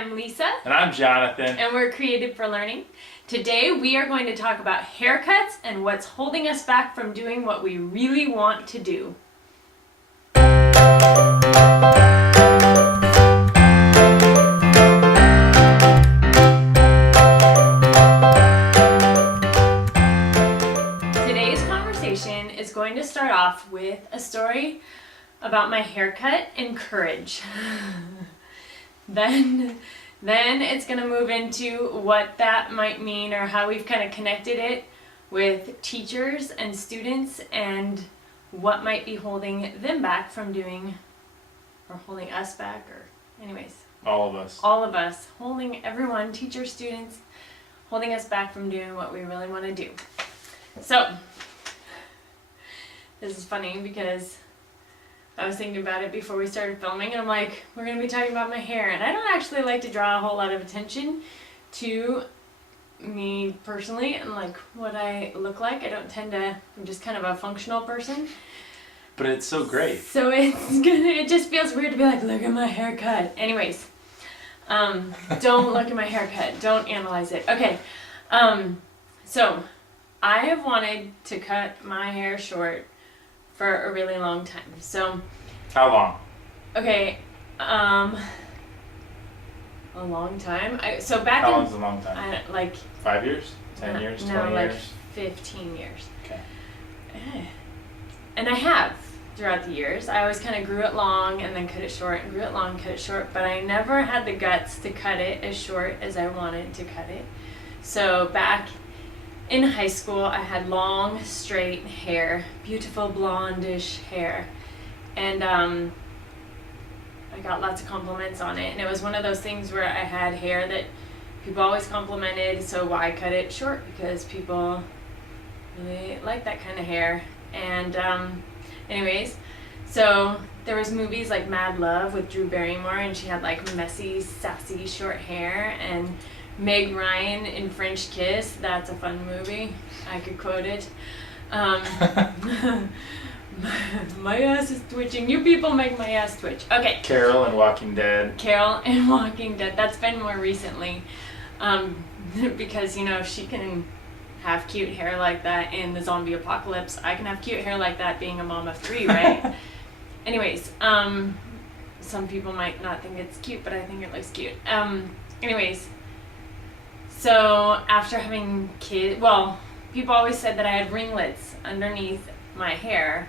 I'm Lisa. And I'm Jonathan. And we're Creative for Learning. Today we are going to talk about haircuts and what's holding us back from doing what we really want to do. Today's conversation is going to start off with a story about my haircut and courage. Then it's going to move into what that might mean or how we've kind of connected it with teachers and students and what might be holding them back from doing, or holding us back, or anyways. All of us. All of us. Holding everyone, teachers, students, holding us back from doing what we really want to do. So, this is funny because I was thinking about it before we started filming, and I'm like, we're going to be talking about my hair, and I don't actually like to draw a whole lot of attention to me personally and like what I look like. I don't tend to, I'm just kind of a functional person. But it's so great. So it just feels weird to be like, look at my haircut. Anyways, don't look at my haircut. Don't analyze it. Okay, so I have wanted to cut my hair short for a really long time. So how long? Okay, a long time. So back How in, long's a long time? like 5 years? 10 years? 20 no, like years? 15 years. Okay. And I have throughout the years. I always kind of grew it long and then cut it short and grew it long, cut it short, but I never had the guts to cut it as short as I wanted to cut it. So back in high school, I had long, straight hair, beautiful blondish hair, and I got lots of compliments on it. And it was one of those things where I had hair that people always complimented, so why cut it short? Because people really like that kind of hair. And anyways, so there was movies like Mad Love with Drew Barrymore, and she had like messy, sassy, short hair, and Meg Ryan in French Kiss, that's a fun movie. I could quote it. My ass is twitching. You people make my ass twitch. Okay. Carol in Walking Dead. Carol in Walking Dead. That's been more recently. Because, you know, if she can have cute hair like that in the zombie apocalypse, I can have cute hair like that being a mom of 3, right? Anyways, some people might not think it's cute, but I think it looks cute. Anyways. So after having kids, well, people always said that I had ringlets underneath my hair,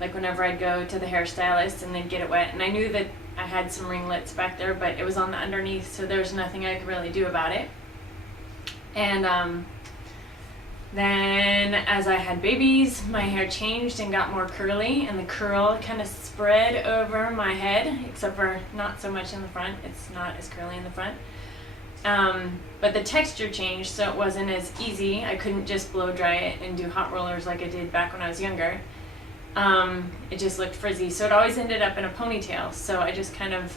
like whenever I'd go to the hairstylist and they'd get it wet, and I knew that I had some ringlets back there, but it was on the underneath, so there was nothing I could really do about it. And then as I had babies, my hair changed and got more curly, and the curl kind of spread over my head, except for not so much in the front. It's not as curly in the front. But the texture changed, so it wasn't as easy. I couldn't just blow dry it and do hot rollers like I did back when I was younger. It just looked frizzy, so it always ended up in a ponytail, so I just kind of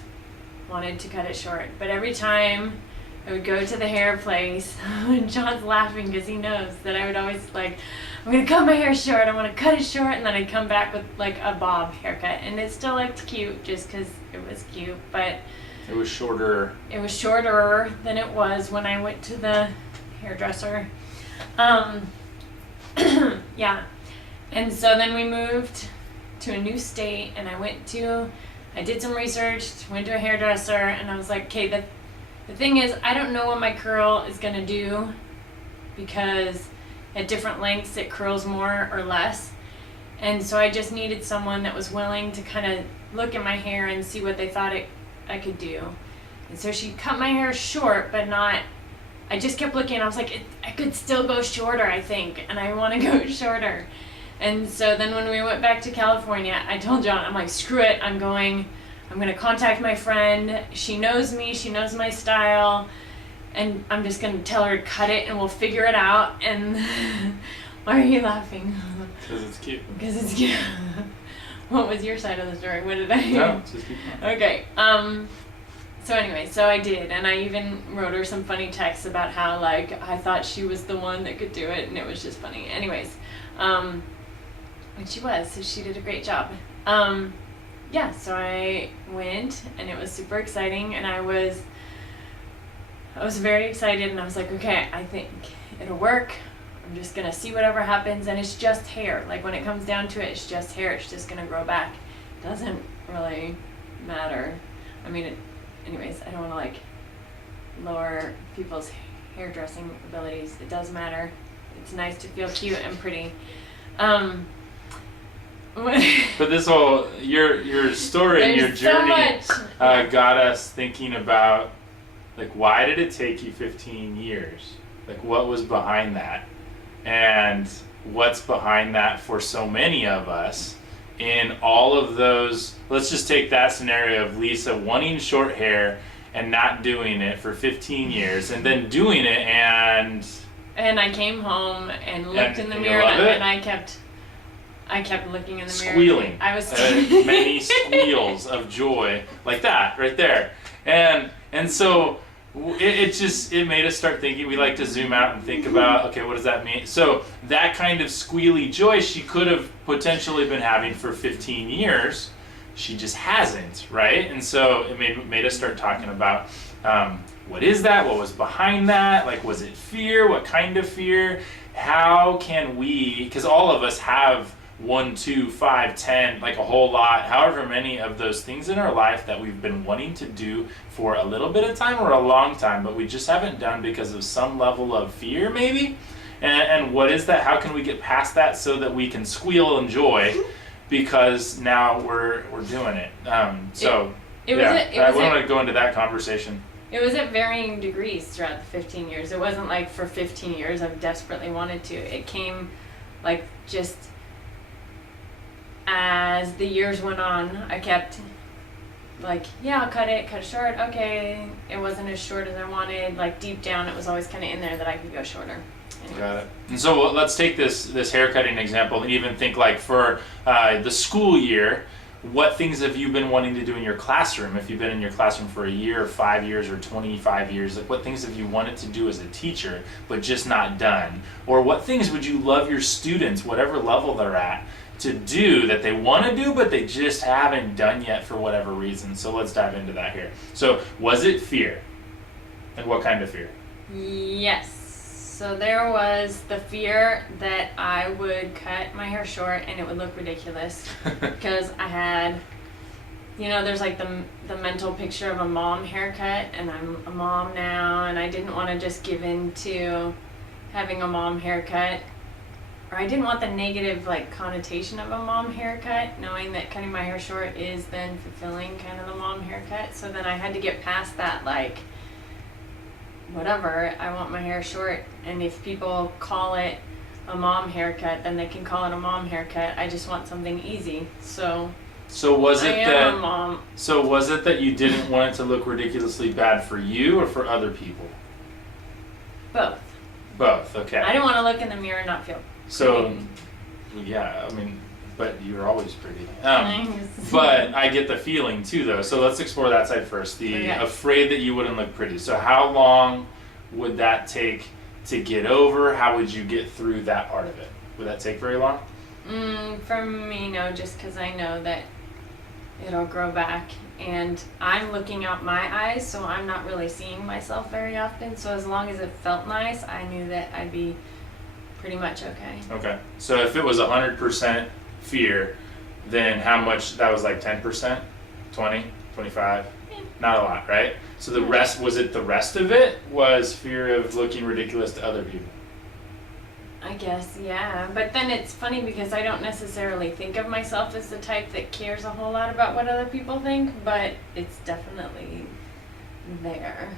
wanted to cut it short. But every time I would go to the hair place, and John's laughing because he knows that I would always like, I'm going to cut my hair short, I want to cut it short, and then I'd come back with like a bob haircut, and it still looked cute just because it was cute, but it was shorter. It was shorter than it was when I went to the hairdresser. Yeah. And so then we moved to a new state, and I did some research, went to a hairdresser, and I was like, okay, the thing is, I don't know what my curl is going to do, because at different lengths it curls more or less. And so I just needed someone that was willing to kind of look at my hair and see what they thought I could do. And so she cut my hair short, but not, I just kept looking, and I was like, I could still go shorter, I think, and I want to go shorter. And so then when we went back to California, I told John, I'm like, screw it, I'm going to contact my friend. She knows me, she knows my style, and I'm just going to tell her to cut it, and we'll figure it out. And why are you laughing? Because it's cute. Because it's cute. What was your side of the story? What did I do? No, just keep going. Okay. So anyway, so I did, and I even wrote her some funny texts about how, like, I thought she was the one that could do it, and it was just funny. Anyways, and she was, so she did a great job. Yeah, so I went, and it was super exciting, and I was I was very excited, and I was like, okay, I think it'll work. I'm just gonna see whatever happens, and it's just hair. Like when it comes down to it, it's just hair. It's just gonna grow back. It doesn't really matter. I mean, anyways, I don't want to like lower people's hairdressing abilities. It does matter. It's nice to feel cute and pretty. But this whole your story and your journey got us thinking about, like, why did it take you 15 years? Like, what was behind that? And what's behind that for so many of us in all of those? Let's just take that scenario of Lisa wanting short hair and not doing it for 15 years, and then doing it, and I came home and looked in the mirror, and I kept looking in the mirror. Squealing. I was many squeals of joy, like that right there, and so it made us start thinking. We like to zoom out and think about, okay, what does that mean? So that kind of squealy joy she could have potentially been having for 15 years. She just hasn't, right? And so it made us start talking about what is that? What was behind that? Like, was it fear? What kind of fear? How can we, because all of us have 1, 2, 5, 10, like a whole lot, however many of those things in our life that we've been wanting to do for a little bit of time or a long time, but we just haven't done because of some level of fear maybe. And what is that? How can we get past that so that we can squeal in joy because now we're doing it? I want to go into that conversation. It was at varying degrees throughout the 15 years. It wasn't like for 15 years I've desperately wanted to. It came like just as the years went on. I kept like, yeah, I'll cut it short. Okay, it wasn't as short as I wanted. Like deep down, it was always kind of in there that I could go shorter. Anyways. Got it. And so let's take this haircutting example and even think like for the school year. What things have you been wanting to do in your classroom? If you've been in your classroom for a year, 5 years, or 25 years, like what things have you wanted to do as a teacher but just not done? Or what things would you love your students, whatever level they're at, to do that they want to do but they just haven't done yet for whatever reason? So let's dive into that here. So was it fear? And what kind of fear? Yes. So there was the fear that I would cut my hair short and it would look ridiculous because I had, there's like the mental picture of a mom haircut, and I'm a mom now, and I didn't want to just give in to having a mom haircut, or I didn't want the negative like connotation of a mom haircut, knowing that cutting my hair short is then fulfilling kind of the mom haircut. So then I had to get past that, like, whatever, I want my hair short, and if people call it a mom haircut, then they can call it a mom haircut. I just want something easy. So was it that you didn't want it to look ridiculously bad for you or for other people? Both. Both, okay. I didn't want to look in the mirror and not feel so pretty. Yeah, I mean, but you're always pretty. Thanks. But I get the feeling too, though. So let's explore that side first. Afraid that you wouldn't look pretty. So how long would that take to get over? How would you get through that part of it? Would that take very long? For me, no, just because I know that it'll grow back. And I'm looking out my eyes, so I'm not really seeing myself very often. So as long as it felt nice, I knew that I'd be pretty much okay. Okay. So if it was 100% fear, then how much? That was like 10%? 20? 25? Yeah. Not a lot, right? So the rest, was it the rest of it was fear of looking ridiculous to other people? I guess, yeah. But then it's funny because I don't necessarily think of myself as the type that cares a whole lot about what other people think, but it's definitely there.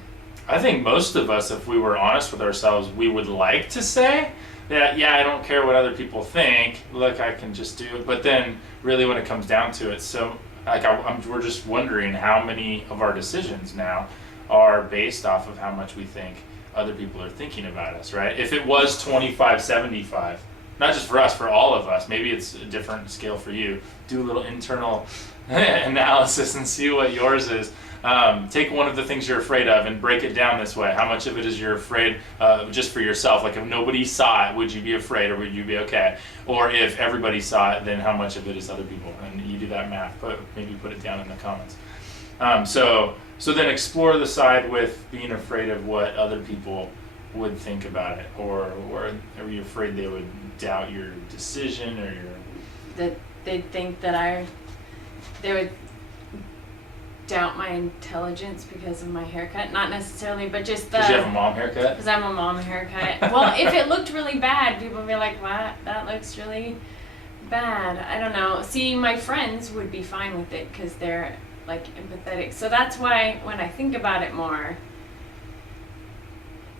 I think most of us, if we were honest with ourselves, we would like to say that, yeah, I don't care what other people think. Look, I can just do it. But then really when it comes down to it, so like we're just wondering how many of our decisions now are based off of how much we think other people are thinking about us, right? If it was 25-75, not just for us, for all of us, maybe it's a different scale for you. Do a little internal analysis and see what yours is. Take one of the things you're afraid of and break it down this way. How much of it is you're afraid just for yourself? Like if nobody saw it, would you be afraid or would you be okay? Or if everybody saw it, then how much of it is other people? And you do that math, maybe put it down in the comments. So then explore the side with being afraid of what other people would think about it, or are you afraid they would doubt your decision or your... That they'd think that they would doubt my intelligence because of my haircut. Not necessarily, but just Because you have a mom haircut? Because I'm a mom haircut. Well, if it looked really bad, people would be like, what? That looks really bad. I don't know. See, my friends would be fine with it because they're like empathetic. So that's why when I think about it more,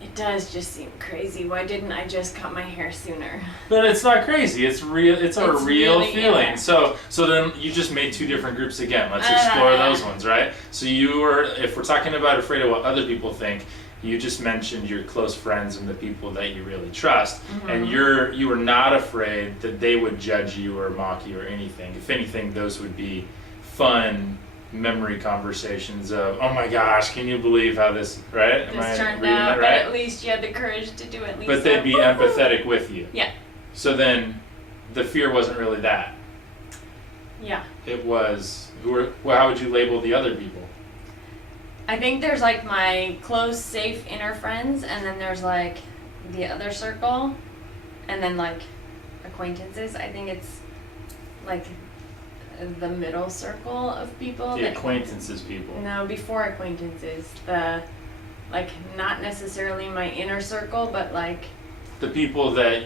it does just seem crazy. Why didn't I just cut my hair sooner? But it's not crazy. It's real. It's a real really, feeling. yeah. So then you just made two different groups again. Let's explore those ones, right? So you were, if we're talking about afraid of what other people think, you just mentioned your close friends and the people that you really trust, and you were not afraid that they would judge you or mock you or anything. If anything, those would be fun memory conversations of, oh my gosh, can you believe how this, right? Am I turned reading out, that right? but at least you had the courage to do at least. But they'd be empathetic with you. Yeah. So then the fear wasn't really that. Yeah. It was, how would you label the other people? I think there's like my close, safe inner friends, and then there's like the other circle, and then like acquaintances. I think it's like the middle circle of people. The acquaintances people. No, before acquaintances. The, like, not necessarily my inner circle, but like... The people that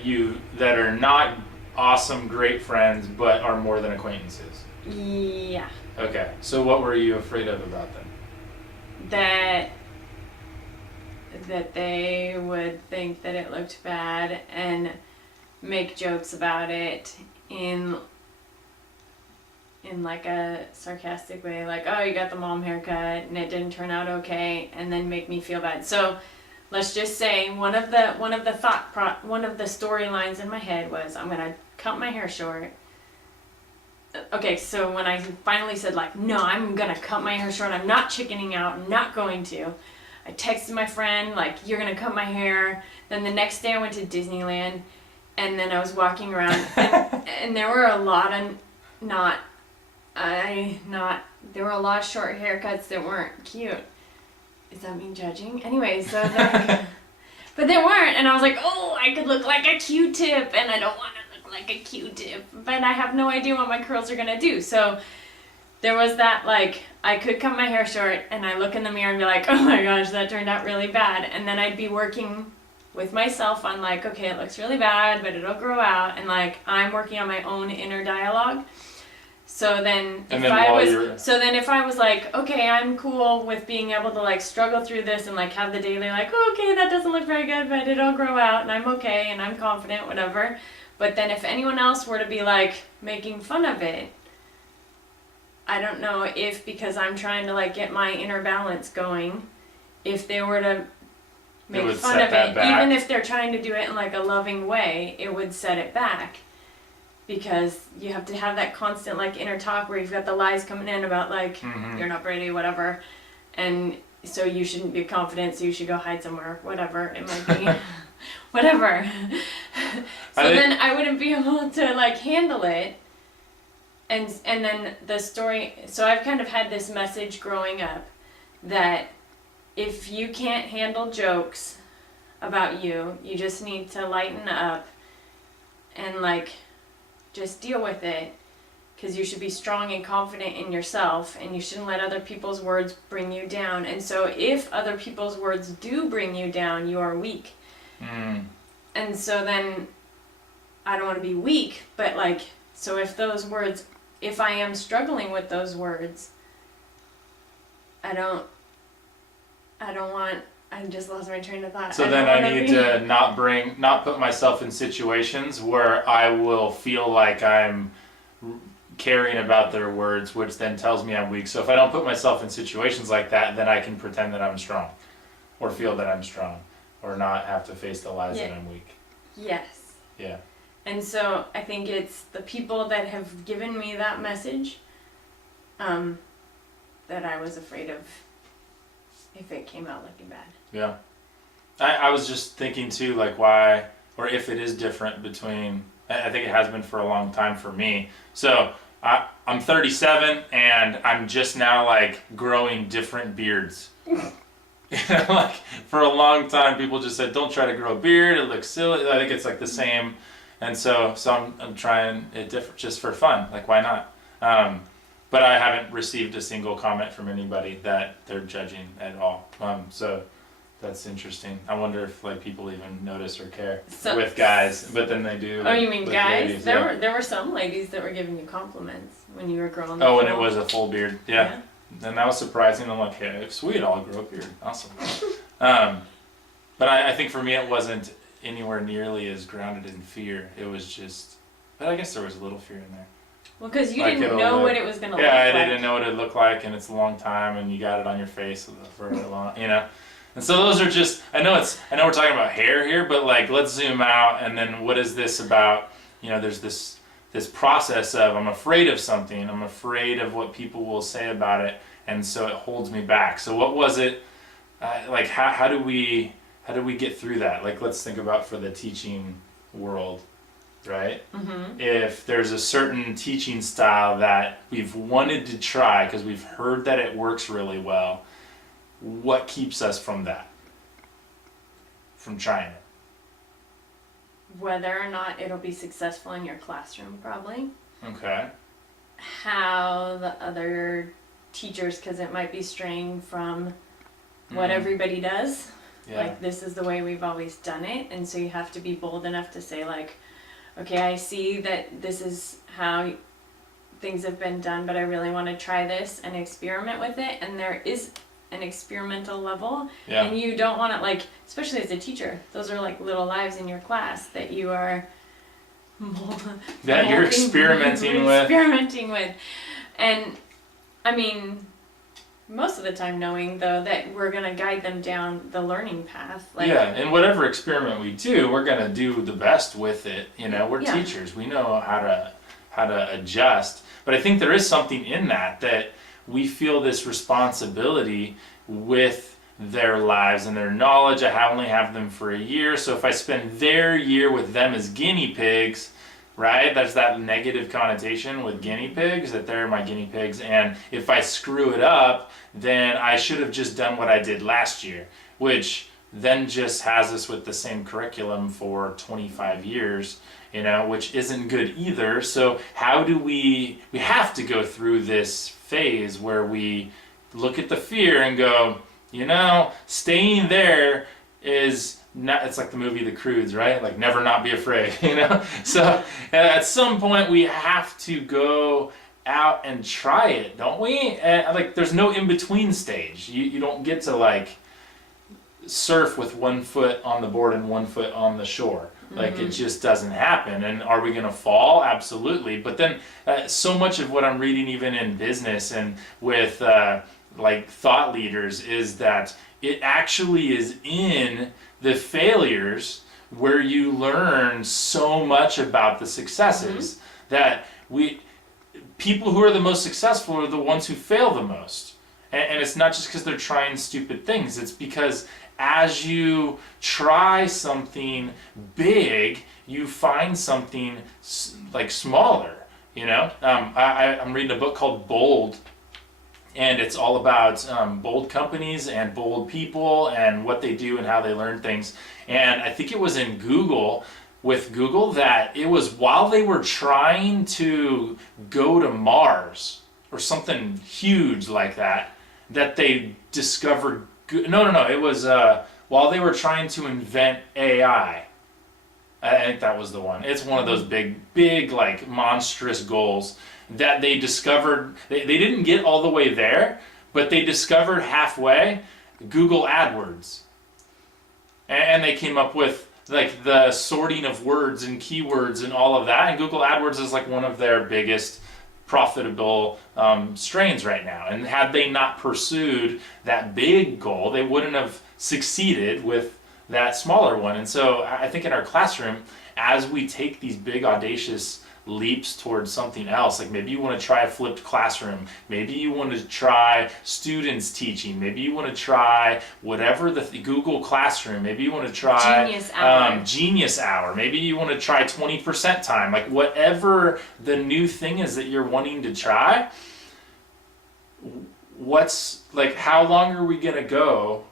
are not awesome, great friends, but are more than acquaintances. Yeah. Okay, so what were you afraid of about them? That they would think that it looked bad and make jokes about it in like a sarcastic way, like, oh, you got the mom haircut and it didn't turn out okay, and then make me feel bad. So let's just say one of the storylines in my head was, I'm gonna cut my hair short. Okay, so when I finally said like, no, I'm gonna cut my hair short, I'm not chickening out, I'm not going to, I texted my friend like, you're gonna cut my hair. Then the next day I went to Disneyland, and then I was walking around and there were a lot of there were a lot of short haircuts that weren't cute. Is that me judging? Anyway, so but they weren't, and I was like, oh, I could look like a Q-tip, and I don't want to look like a Q-tip, but I have no idea what my curls are gonna do. So there was that, like, I could cut my hair short, and I look in the mirror and be like, oh my gosh, that turned out really bad, and then I'd be working with myself on like, okay, it looks really bad, but it'll grow out, and like I'm working on my own inner dialogue. So then if I was like, okay, I'm cool with being able to like struggle through this and like have the daily like, oh, okay, that doesn't look very good, but it'll grow out and I'm okay and I'm confident, whatever. But then if anyone else were to be like making fun of it, I don't know if, because I'm trying to like get my inner balance going, if they were to make fun of it, even if they're trying to do it in like a loving way, it would set it back. Because you have to have that constant like inner talk where you've got the lies coming in about like, you're not pretty, whatever. And so you shouldn't be confident, so you should go hide somewhere, whatever it might be. Whatever. So then I wouldn't be able to like handle it. And then the story, so I've kind of had this message growing up that if you can't handle jokes about you, you just need to lighten up and like just deal with it, because you should be strong and confident in yourself, and you shouldn't let other people's words bring you down. And so if other people's words do bring you down, you are weak. And so then I don't want to be weak, but like, so if those words, if I am struggling with those words, I just lost my train of thought. So then I need to not put myself in situations where I will feel like I'm caring about their words, which then tells me I'm weak. So if I don't put myself in situations like that, then I can pretend that I'm strong, or feel that I'm strong, or not have to face the lies that I'm weak. Yes. Yeah. And so I think it's the people that have given me that message that I was afraid of if it came out looking bad. Yeah. I was just thinking too, like why, or if it is different between, I think it has been for a long time for me. So I'm 37 and I'm just now like growing different beards. Like for a long time, people just said, "Don't try to grow a beard; it looks silly." I think it's like the same, and so I'm trying it different just for fun. Like, why not? But I haven't received a single comment from anybody that they're judging at all. So that's interesting. I wonder if like people even notice or care with guys, but then they do. Oh, you mean guys? Ladies, There were some ladies that were giving you compliments when you were growing. Oh, and it was a full beard. Yeah. And that was surprising. I'm like, hey, sweet, I'll grow a beard. Awesome. But I think for me, it wasn't anywhere nearly as grounded in fear. It was just, but I guess there was a little fear in there. Well, because you didn't know what it was going to look like. Yeah, I didn't know what it looked like, and it's a long time, and you got it on your face for a long, you know. And so those are just, I know we're talking about hair here, but like, let's zoom out, and then what is this about? You know, there's this process of, I'm afraid of something, I'm afraid of what people will say about it, and so it holds me back. So what was it, like, how do we get through that? Like, let's think about for the teaching world, right? Mm-hmm. If there's a certain teaching style that we've wanted to try because we've heard that it works really well, what keeps us from that? From trying it? Whether or not it'll be successful in your classroom, probably. Okay. How the other teachers, because it might be straying from what everybody does. Yeah. Like, this is the way we've always done it, and so you have to be bold enough to say, like, okay, I see that this is how things have been done, but I really want to try this and experiment with it, and there is an experimental level, and you don't want to, like, especially as a teacher, those are like little lives in your class that you are you're experimenting with. And I mean, most of the time knowing though that we're going to guide them down the learning path. Like, and whatever experiment we do, we're going to do the best with it. You know, we're teachers, we know how to adjust. But I think there is something in that we feel this responsibility with their lives and their knowledge. I only have them for a year, so if I spend their year with them as guinea pigs, right? There's that negative connotation with guinea pigs, that they're my guinea pigs, and if I screw it up, then I should have just done what I did last year, which then just has us with the same curriculum for 25 years, you know, which isn't good either. So how do we have to go through this phase where we look at the fear and go, you know, staying there is not, it's like the movie The Croods, right? Like, never not be afraid, you know? So at some point we have to go out and try it, don't we? And like, there's no in-between stage. You don't get to like surf with 1 foot on the board and 1 foot on the shore. Like, it just doesn't happen. And are we going to fall? Absolutely. But then so much of what I'm reading even in business and with like thought leaders is that it actually is in the failures where you learn so much about the successes. That people who are the most successful are the ones who fail the most. And it's not just because they're trying stupid things. It's because as you try something big, you find something like smaller, you know? I'm reading a book called Bold, and it's all about bold companies and bold people and what they do and how they learn things. And I think it was in Google, that it was while they were trying to go to Mars or something huge like that they discovered. No. It was while they were trying to invent AI. I think that was the one. It's one of those big, like monstrous goals that they discovered. They didn't get all the way there, but they discovered halfway Google AdWords. And they came up with like the sorting of words and keywords and all of that. And Google AdWords is like one of their biggest profitable strains right now. And had they not pursued that big goal, they wouldn't have succeeded with that smaller one. And so I think in our classroom, as we take these big audacious leaps towards something else. Like maybe you want to try a flipped classroom. Maybe you want to try students teaching. Maybe you want to try whatever the Google Classroom. Maybe you want to try Genius Hour. Maybe you want to try 20% time. Like whatever the new thing is that you're wanting to try, what's like, how long are we going to go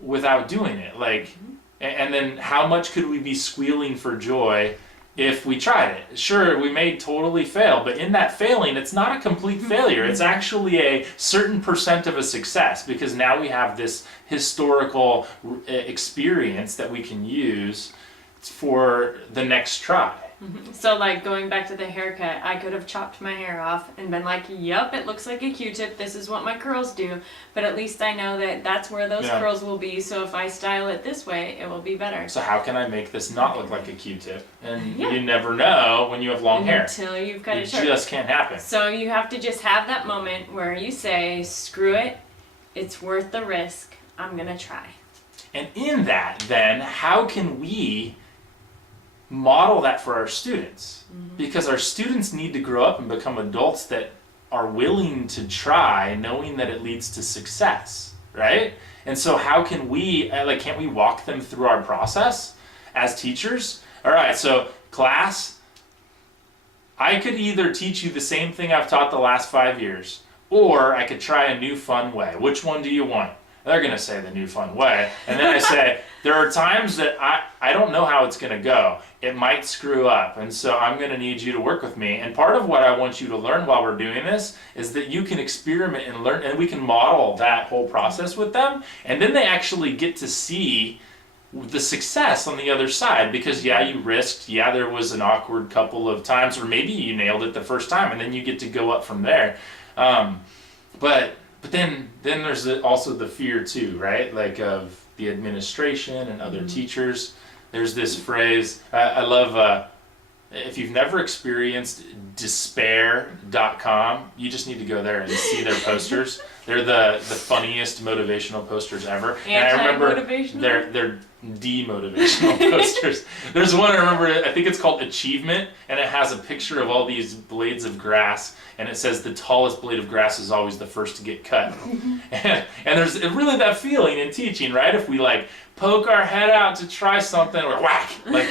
without doing it? Like, and then how much could we be squealing for joy if we tried it? Sure, we may totally fail, but in that failing, it's not a complete failure. It's actually a certain percent of a success, because now we have this historical experience that we can use for the next try. So like going back to the haircut, I could have chopped my hair off and been like, yep, it looks like a Q-tip. This is what my curls do. But at least I know that that's where those curls will be. So if I style it this way, it will be better. So how can I make this not look like a Q-tip? And you never know when you have long hair. Until you've cut it short. It just can't happen. So you have to just have that moment where you say, screw it. It's worth the risk. I'm going to try. And in that, then, how can we model that for our students? Because our students need to grow up and become adults that are willing to try, knowing that it leads to success, right? And so how can we, like, can't we walk them through our process as teachers? All right, so class, I could either teach you the same thing I've taught the last 5 years, or I could try a new fun way. Which one do you want? They're going to say the new fun way. And then I say, there are times that I don't know how it's going to go. It might screw up. And so I'm going to need you to work with me. And part of what I want you to learn while we're doing this is that you can experiment and learn, and we can model that whole process with them. And then they actually get to see the success on the other side, because you risked, there was an awkward couple of times, or maybe you nailed it the first time, and then you get to go up from there. But then there's also the fear too, right? Like of the administration and other teachers. There's this phrase, I love, if you've never experienced despair.com, you just need to go there and see their posters. They're the funniest motivational posters ever. And I remember they're demotivational posters. There's one I remember, I think it's called Achievement, and it has a picture of all these blades of grass, and it says the tallest blade of grass is always the first to get cut. And there's really that feeling in teaching, right? If we like poke our head out to try something, or whack, like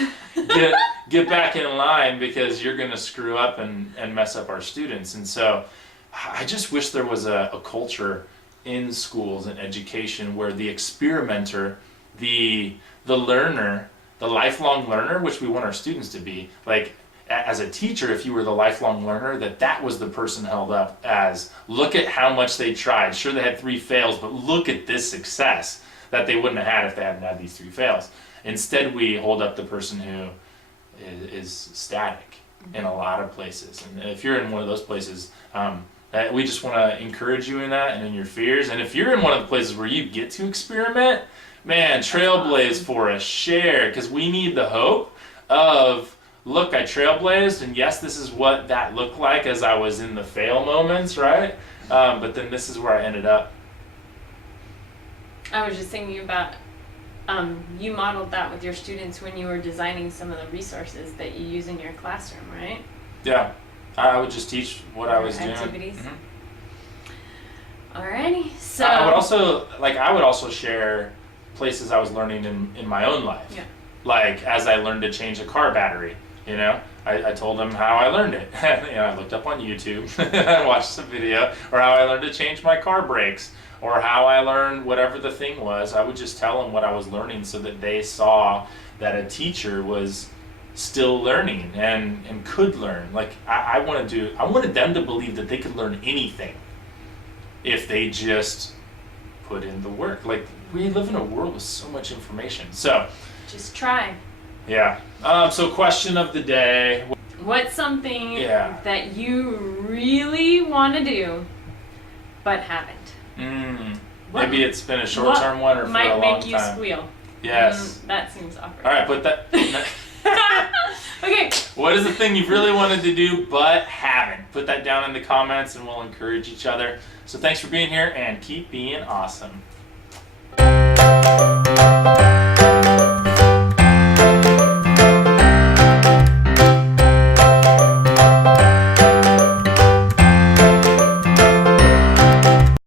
get back in line, because you're gonna screw up and mess up our students. And so I just wish there was a culture in schools and education where the experimenter, the learner, the lifelong learner, which we want our students to be, like as a teacher, if you were the lifelong learner, that was the person held up as, look at how much they tried. Sure, they had 3 fails, but look at this success that they wouldn't have had if they hadn't had these 3 fails. Instead, we hold up the person who is static in a lot of places. And if you're in one of those places, we just want to encourage you in that and in your fears. And if you're in one of the places where you get to experiment, man, trailblaze for us, share, because we need the hope of, look, I trailblazed, and yes, this is what that looked like as I was in the fail moments, right? But then this is where I ended up. I was just thinking about, you modeled that with your students when you were designing some of the resources that you use in your classroom, right? Yeah. I would just teach what I was doing. Activities. Alrighty, so I would also share places I was learning in my own life. Yeah. Like as I learned to change a car battery, I told them how I learned it. I looked up on YouTube, I watched some video, or how I learned to change my car brakes, or how I learned whatever the thing was. I would just tell them what I was learning so that they saw that a teacher was still learning and could learn. Like I wanted them to believe that they could learn anything if they just put in the work. Like we live in a world with so much information. So just try. Yeah. So question of the day. What's something that you really want to do but haven't? Maybe it's been a short-term one or for a long time. Might make you squeal. Yes. That seems awkward. All right, put that. Okay. What is the thing you've really wanted to do but haven't? Put that down in the comments and we'll encourage each other. So thanks for being here and keep being awesome.